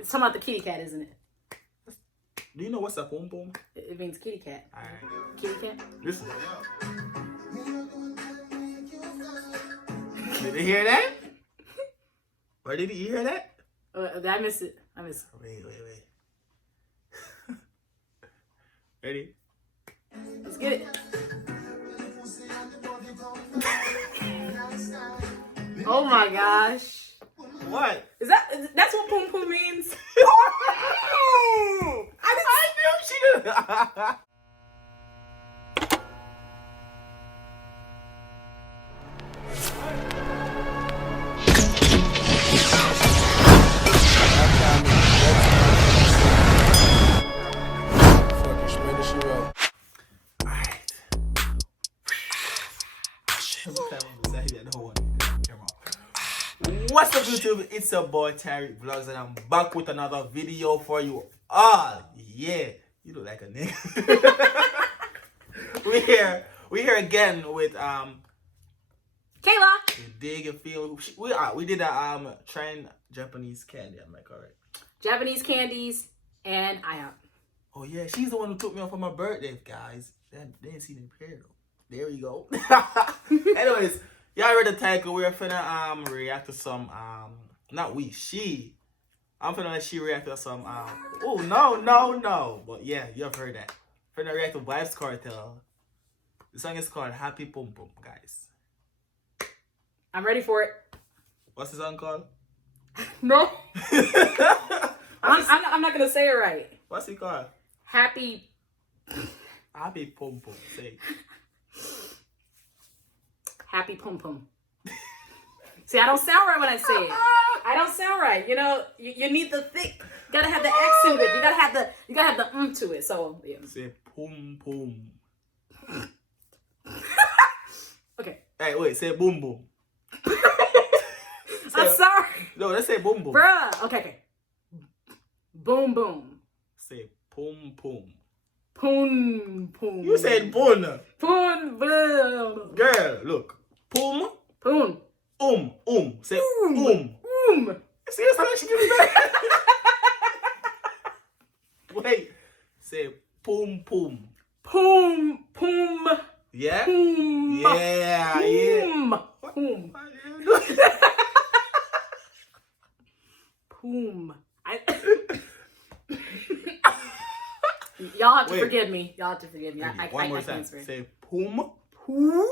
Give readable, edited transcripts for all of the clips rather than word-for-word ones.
It's talking about the kitty cat, isn't it? Do you know what's a Pum Pum? It means kitty cat. Alright. Kitty cat? Listen. Did you hear that? Or did you hear that? I missed it. I missed it. Wait. Ready? Let's get it. Oh my gosh. What? That's what Pum Pum means? I knew she did. What's up, YouTube? It's your boy Tyrekevlogs, and I'm back with another video for you all. Yeah, you look like a nigga. we here again with Kayla. You dig and feel. We did a trying Japanese candy. I'm like, all right. Japanese candies and IHOP. Oh yeah, she's the one who took me off for my birthday, guys. They didn't see the pair though. There you go. Anyways, y'all read the title. We're finna react to some not we, she. I'm finna let she react to some oh no. But yeah, you have heard that. Finna react to Vybz Kartel. The song is called Happy Pum Pum, guys. I'm ready for it. What's the song called? No. I'm not gonna say it right. What's it called? Happy Pum Pum. Say. Happy Pum Pum. See, I don't sound right when I say it. I don't sound right. You know, you need the thick. You gotta have the accent with it. You gotta have the to it. So yeah. Say Pum Pum. Okay. Hey, wait. Say boom boom. I'm sorry. No, let's say boom boom. Bruh. Okay. Boom boom. Say pum pum. Pum pum. You said pun. Pum boom. Girl, look. Pum. Pum. Say See, that's how she gives me back. Wait. Say pum pum. Pum pum. Yeah? Pum. Yeah. Pum. Pum. Y'all have to forgive me. Y'all have to forgive me. One more time. Say pum. Pum.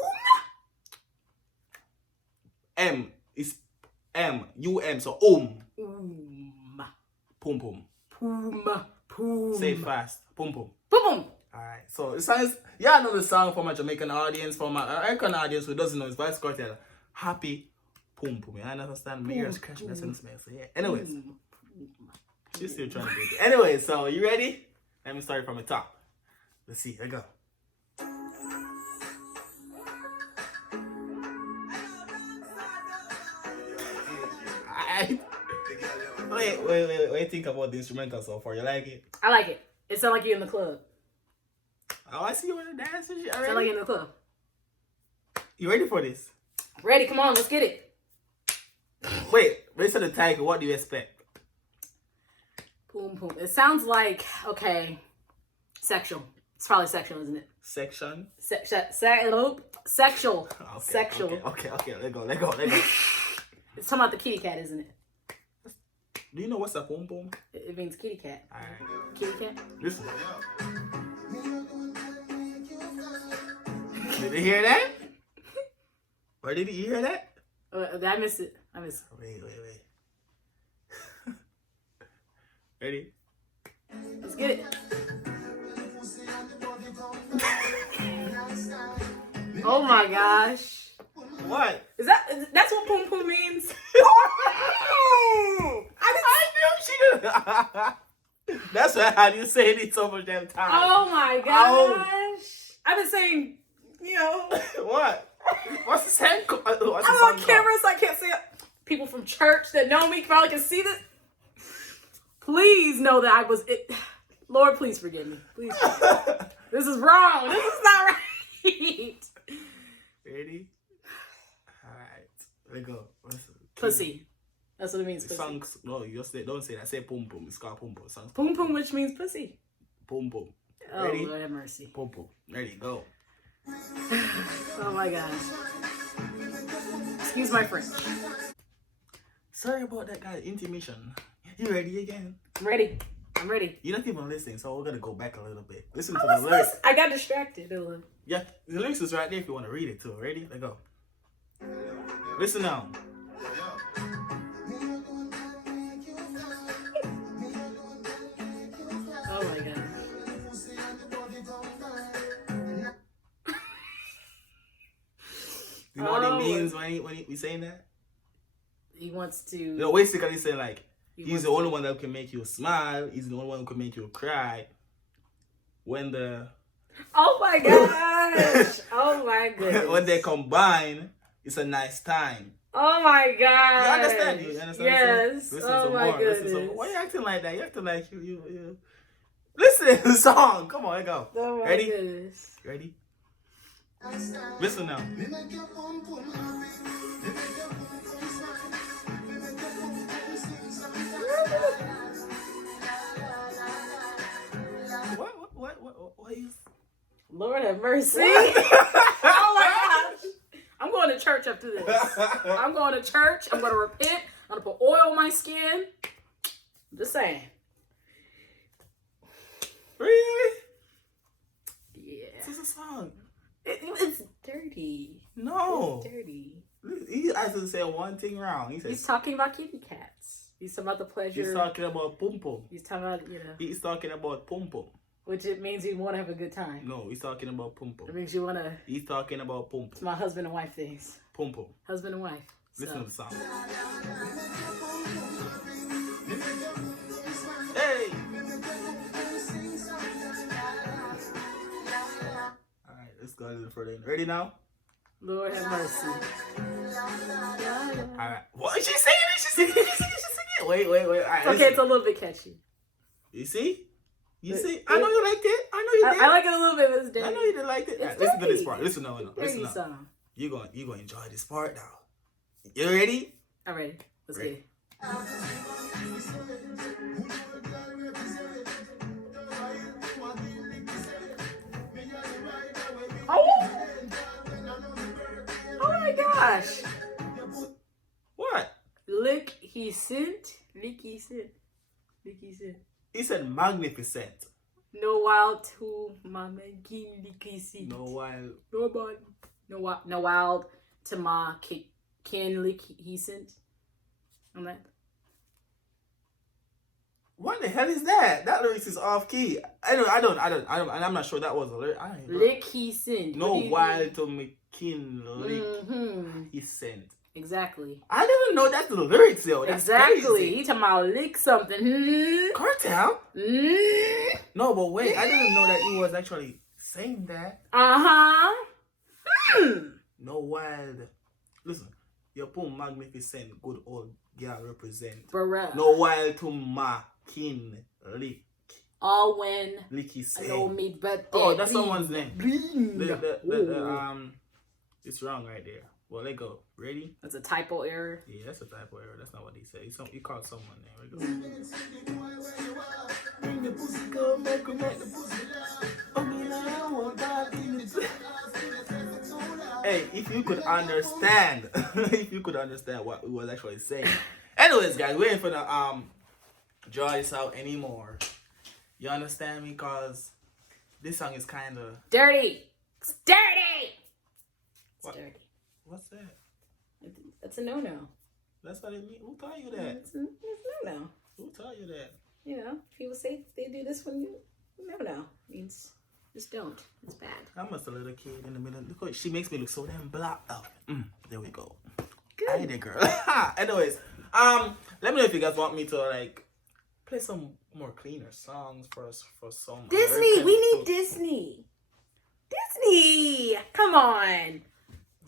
M is M. U-M. So Pum pum. Pum. Say it fast. Pum pum. Pum pum. Alright. So the song is, I know the song from a Jamaican audience, from an American audience who doesn't know, it's Vybz Kartel. Happy Pum Pum. I understand. My ears scratching. That's what it smells. So yeah. Anyways. She's still trying to do it. Anyway, so you ready? Let me start from the top. Let's see. Here we go. Wait. What do you think about the instrumental so far? You like it? I like it. It sounds like you're in the club. Oh, I see you in the dance and shit. Sound like you're in the club. You ready for this? Ready? Come on, let's get it. Wait, based on the title, what do you expect? Pum pum. It sounds like, okay, sexual. It's probably sexual, isn't it? Section? Sexual. Okay, Sexual. Okay, let go. It's talking about the kitty cat, isn't it? Do you know what's a Pum Pum? It means kitty cat. Alright. Kitty cat? Listen. Did you hear that? Or did you hear that? I missed it. Wait. Ready? Let's get it. Oh my gosh. What? That's what Pum Pum means? I knew she did. That's why how you say it so much damn time. Oh my gosh. I've been saying, you know. What? What's the song? I'm on camera, so I can't say it. People from church that know me probably can see this. Please know that I was it. Lord, please forgive me. Please forgive me. This is wrong. This is not right. Ready? Alright. Let go. Pussy. That's what it means. The Pussy. song, no, you just say, don't say that. Say Pum Pum. It's called Pum Pum. The song's Pum Pum, which means pussy. Pum Pum. Oh, Ready? Lord have mercy. Pum Pum. Ready, go. Oh my gosh. Excuse my French. Sorry about that guy. Intermission. You ready again? I'm ready. I'm ready. You're not even listening, so we're gonna go back a little bit. Listen to Oh, the lyrics. I got distracted. A little. Yeah, the lyrics is right there if you want to read it too. Ready? Let's go. Listen now. Oh my god. You know what it means when we saying that? He wants to. No, basically he's saying like he's wants the only one that can make you smile. He's the only one who can make you cry. When the Oh my gosh! Oh my goodness! when they combine, it's a nice time. Oh my god! You understand? You understand? Yes. Listen Oh some my more. goodness! Listen some. Why you acting like that? You acting like you. Listen to the song. Come on, let's go. Oh my Ready? goodness! Ready? Listen now. What is? Lord have mercy! Oh my gosh! I'm going to church after this. I'm going to church. I'm going to repent. I'm going to put oil on my skin. I'm just saying. Really? Yeah. This is a song. It's dirty. No. It's dirty. He actually said one thing wrong. He said He's talking about kitty cats. He's talking about the pleasure. he's talking about Pum Pum. He's talking about, you know. He's talking about Pum Pum. Which it means you want to have a good time. No, he's talking about Pum Pum. It means you want to. He's talking about Pum It's Pum. my husband and wife things. Pum Pum. Husband and wife. Listen to So. the song. Hey! Alright, let's go a little further in. Ready now? Lord have mercy. Alright. What is she singing? She's singing it. She's singing it. Wait. Alright, Okay, it's a little bit catchy. You see? You see? I know you liked it. I know you did. I like it a little bit, but it's dirty. I know you didn't like it. Right, listen to this part. Listen now. Listen Dirty now. song. You're gonna enjoy this part now. You ready? I'm ready. Let's Ready. get it. Oh! Oh my gosh! What? Lick he sent. Lick he sent. Lick he sent. He said magnificent. No wild to my man king lick he sent. No wild. Nobody. No wild to my kin lick he sent. I'm like, What the hell is that? That lyrics is off key. I don't. And I'm not sure that was a lyric. lick he sent. No What do you wild to McKin lick. Mm-hmm. He sent. Exactly. I didn't know that's the lyrics, yo. That's Exactly. crazy. He talking about lick something. Hmm. Cartel? Mm. No, but wait. I didn't know that he was actually saying that. Uh-huh. Hmm. No wild. Listen. Your Pum magnificent. Good old girl represent. Bruh. No wild to my kin lick. All when Licky I said. know me better. Oh, that's someone's name. Bleed. It's wrong right there. Well, let go. Ready? That's a typo error. Yeah, that's a typo error. That's not what he said. He called someone name. Hey, if you could understand, if you could understand what he was actually saying. Anyways, guys, we ain't finna draw this out anymore. You understand me? Cause this song is kind of Dirty. It's dirty. It's What? dirty. What's that? That's a no-no. That's what it means. Who taught you that? It's a no-no. Who taught you that? You know, people say they do this when you no-no. Means just don't. It's bad. I'm just a little kid in the middle. Look, she makes me look so damn black. Oh, there we go. Good. I did, girl. Anyways, let me know if you guys want me to like play some more cleaner songs for us for some Disney. American We need folk. Disney. Disney. Come on.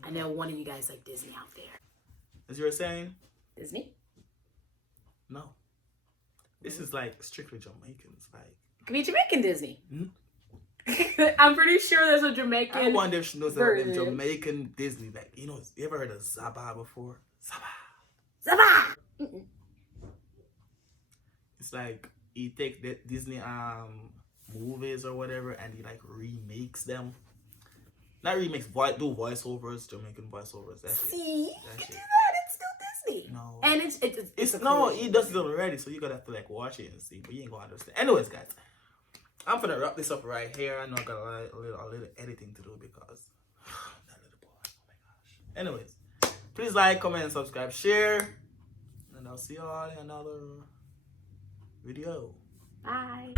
I know one of you guys like Disney out there. As you were saying, Disney? no. This is like strictly Jamaicans. Like, Could be Jamaican Disney. Hmm? I'm pretty sure there's a Jamaican. I wonder if she knows about them version. Jamaican Disney. Like, you ever heard of Zaba before? Zaba. Zaba! Mm-mm. It's like he take the Disney movies or whatever and he like remakes them. Not remakes, do voiceovers, Jamaican voiceovers. That's it. See, you That's can do it. that. It's still Disney. No. And it's a no, cool he does it already, so you gotta have to like watch it and see, but you ain't gonna understand. Anyways, guys, I'm gonna wrap this up right here. I know I got a little editing to do because that little boy. Oh my gosh. Anyways, please like, comment, and subscribe, share, and I'll see you all in another video. Bye.